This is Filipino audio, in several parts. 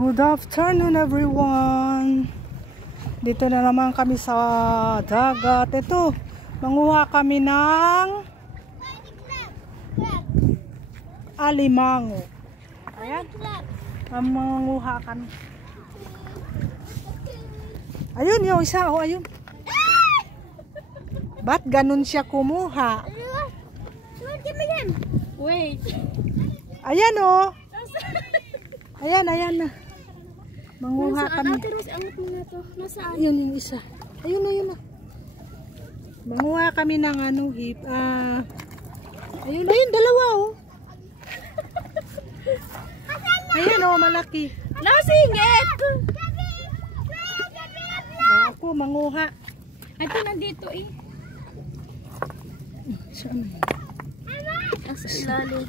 Good afternoon everyone. Dito na naman kami sa dagat. Ito, manguha kami ng alimango. Ayan, manguha kami. Ayun yung isa, oh ayun. Ba't ganun siya kumuha? Wait. Ayan oh. Ayan, ayan na. Manguha kami. Nasaan? Ayun yung isa. Ayun na, ayun na. Manguha kami ng ano, ayun, ayun, dalawa oh. Ayan oh, malaki. Nasingit! Ako, manguha. Ito nandito eh. Saan? Nasa ilalim.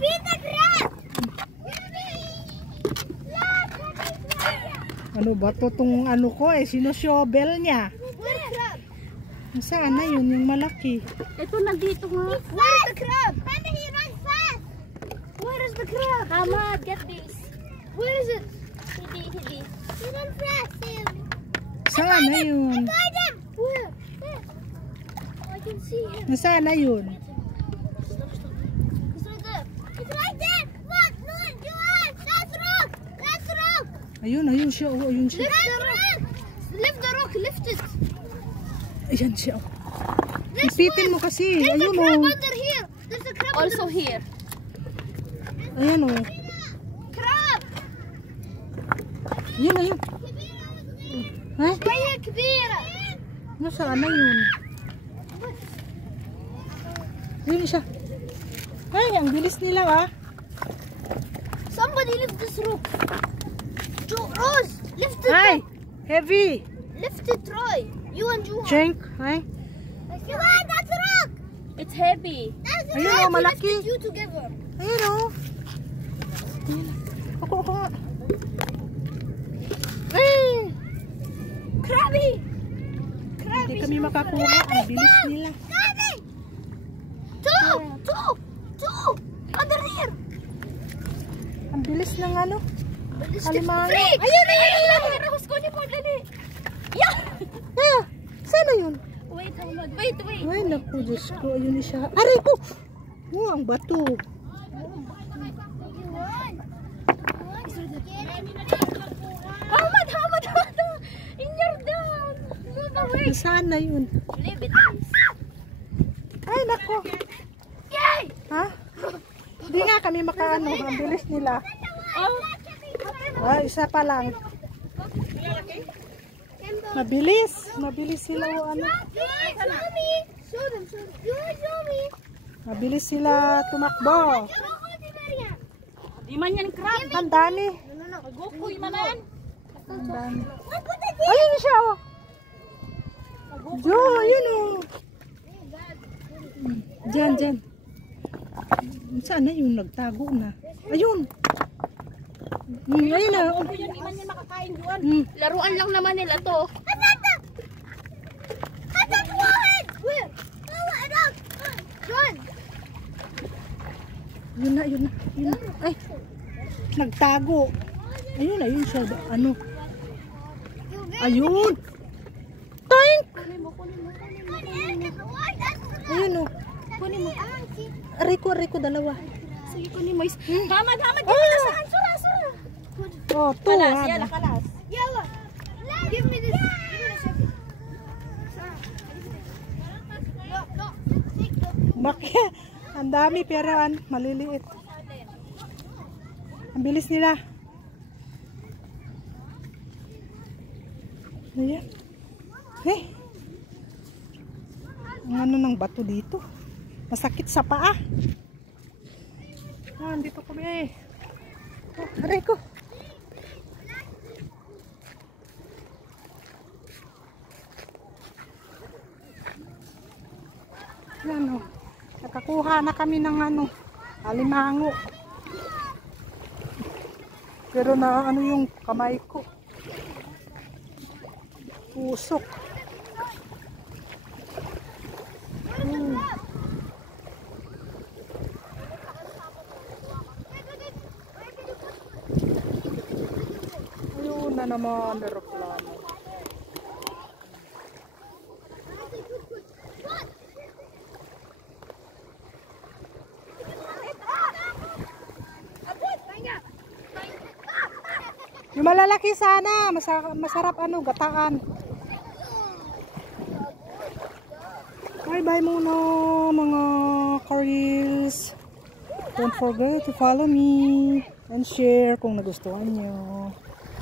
Ano ba to tong ano ko eh, sino-shovel niya? Saan na yun, yung malaki? Ito nandito nga. Where is the crab? Mama, he runs fast. Where is the crab? Mama, get this. Where is it? Hindi. He runs fast, Sam. Saan na yun? Find him. Where? There. I can see him. Nasaan na yun? He's right there. He's right there. Look, look, Joanne. That's rock. That's rock. Ayun, ayun siya, oh, ayun siya. Lift the rock. Lift the rock. Lift it. Ayan siya, oh. This Ipitin one. mo kasi, There's ayun a crab oh. under here. There's a crab Also under here. Ayan oh. crab. Ayun, ayun. Ha? شوية كبيرة. Nasaan na yun? Yun siya. Ay, ang bilis nila ah. Somebody lift this rock. Rose, lift it. Ay, heavy. Lift it, Troy. You and Juhan. Chink, ay. Juhan, that's a rock. It's heavy. That's a Ayun, rock. oh, You malaki. lifted you together. Ayun oh. Ako nga. Ay, Crabby. hindi kami makakuha. Ang bilis nila. Crabby. Two. Under here. Ang bilis ng ano. Alimango. Freak. Ayun. Rose, kunin mo, dali. Yeah! Ah, saan na yun? Wait, Mama. Wait. Ay, naku, Diyos ko. Ayun siya. Aray ko. Oh, ang bato. Hamad. In your down. Move away. Saan na yun? Leave it, please. Ay, naku. Yay. Ha? Hindi nga kami makaano. Ang bilis nila. Oh. Ah, isa pa lang. Mabilis. Mabilis sila o ano. Show them. Show me. Mabilis sila tumakbo. Di man yan crab. Ang dami. Magukoy manan. Ang dami. Ayun siya oh. Jo, ayun oh. Diyan. Saan na yung nagtago na? Ayun. Ayun na. Di man yan makakain doon. Laruan lang naman nila to. Where? Run. Yun na. Ay, nagtago. Ayun siya. Ano? Ayun. Toink! Ayun o. Riko, dalawa. Sige, kunin mo. Hamad. Sura. Oh, to. Kalas, yan, kalas. Yalla. Give me this. Bakit? Ang dami pero maliliit. Ang bilis nila. Ayan. Ang ano ng bato dito. Masakit sa paa. Dito kami. Aray ko. Yan o. Nakakuha na kami ng ano, alimango. Pero na ano yung kamay ko. Pusok. Sana naman aeroplano. Yung malalaki sana, masarap ano, gataan. Bye-bye muna mga Karils. Don't forget to follow me and share kung nagustuhan nyo.